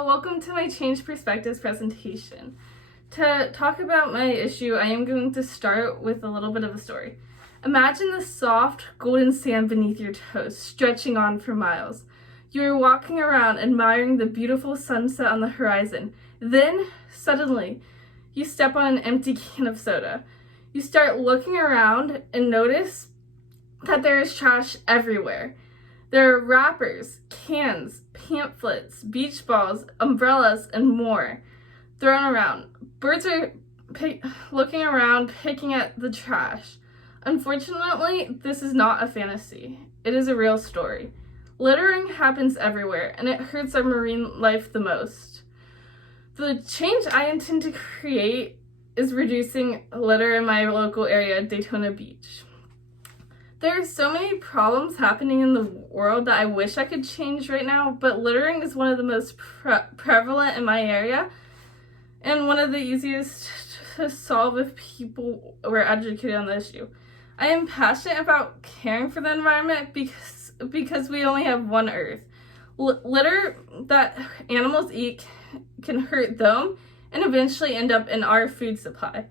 Welcome to my Change Prospectus presentation. To talk about my issue, I am going to start with a little bit of a story. Imagine the soft, golden sand beneath your toes, stretching on for miles. You are walking around, admiring the beautiful sunset on the horizon. Then, suddenly, you step on an empty can of soda. You start looking around and notice that there is trash everywhere. There are wrappers, cans, pamphlets, beach balls, umbrellas, and more thrown around. Birds are looking around, picking at the trash. Unfortunately, this is not a fantasy. It is a real story. Littering happens everywhere, and it hurts our marine life the most. The change I intend to create is reducing litter in my local area, Daytona Beach. There are so many problems happening in the world that I wish I could change right now, but littering is one of the most prevalent in my area and one of the easiest to solve if people were educated on the issue. I am passionate about caring for the environment because we only have one Earth. Litter that animals eat can hurt them and eventually end up in our food supply.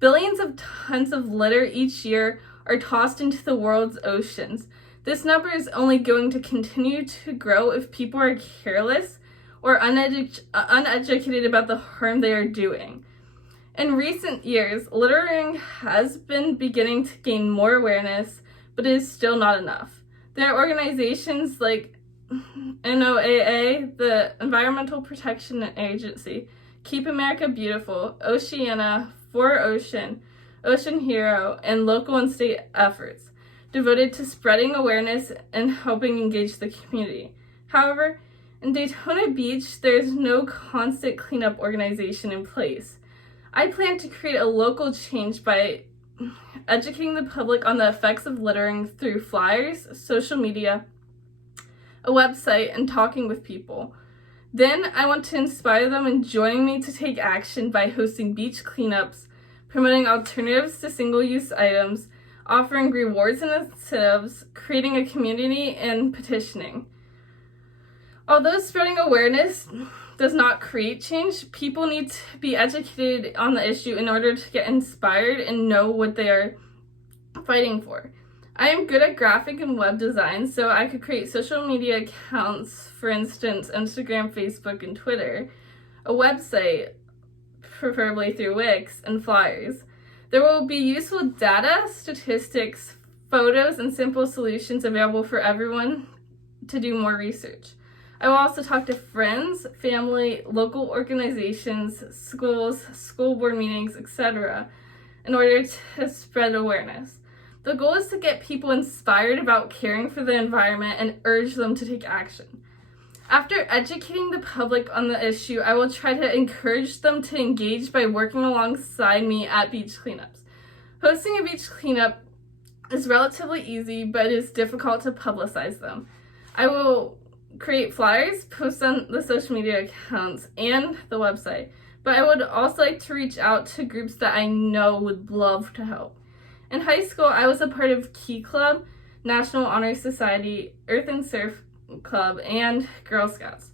Billions of tons of litter each year are tossed into the world's oceans. This number is only going to continue to grow if people are careless or uneducated about the harm they are doing. In recent years, littering has been beginning to gain more awareness, but it is still not enough. There are organizations like NOAA, the Environmental Protection Agency, Keep America Beautiful, Oceana, For Ocean, Ocean Hero, and local and state efforts devoted to spreading awareness and helping engage the community. However, in Daytona Beach, there is no constant cleanup organization in place. I plan to create a local change by educating the public on the effects of littering through flyers, social media, a website, and talking with people. Then I want to inspire them in joining me to take action by hosting beach cleanups, promoting alternatives to single-use items, offering rewards and incentives, creating a community, and petitioning. Although spreading awareness does not create change, people need to be educated on the issue in order to get inspired and know what they are fighting for. I am good at graphic and web design, so I could create social media accounts, for instance, Instagram, Facebook, and Twitter, a website, preferably through Wix, and flyers. There will be useful data, statistics, photos, and simple solutions available for everyone to do more research. I will also talk to friends, family, local organizations, schools, school board meetings, etc. in order to spread awareness. The goal is to get people inspired about caring for the environment and urge them to take action. After educating the public on the issue, I will try to encourage them to engage by working alongside me at beach cleanups. Hosting a beach cleanup is relatively easy, but it is difficult to publicize them. I will create flyers, post on the social media accounts, and the website, but I would also like to reach out to groups that I know would love to help. In high school, I was a part of Key Club, National Honor Society, Earth and Surf Club, and Girl Scouts.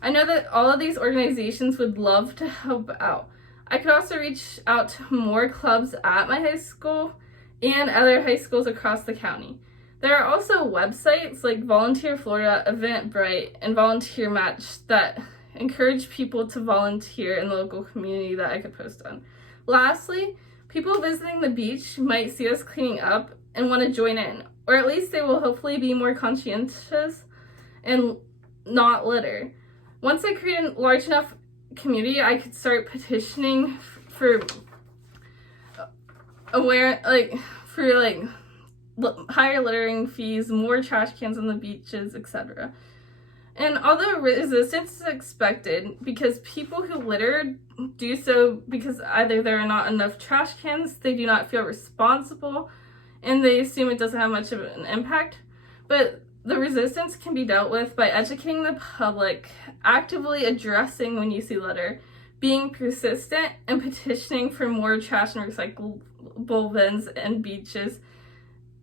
I know that all of these organizations would love to help out. I could also reach out to more clubs at my high school and other high schools across the county. There are also websites like Volunteer Florida, Eventbrite, and Volunteer Match that encourage people to volunteer in the local community that I could post on. Lastly, people visiting the beach might see us cleaning up and want to join in, or at least they will hopefully be more conscientious and not litter. Once I create a large enough community, I could start petitioning for higher littering fees, more trash cans on the beaches, etc. And although resistance is expected because people who litter do so because either there are not enough trash cans, they do not feel responsible, and they assume it doesn't have much of an impact, but the resistance can be dealt with by educating the public, actively addressing when you see litter, being persistent, and petitioning for more trash and recyclable bins and beaches,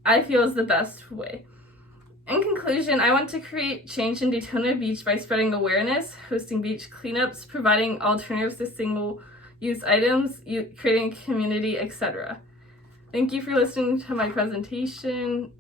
I feel is the best way. In conclusion, I want to create change in Daytona Beach by spreading awareness, hosting beach cleanups, providing alternatives to single-use items, creating community, etc. Thank you for listening to my presentation.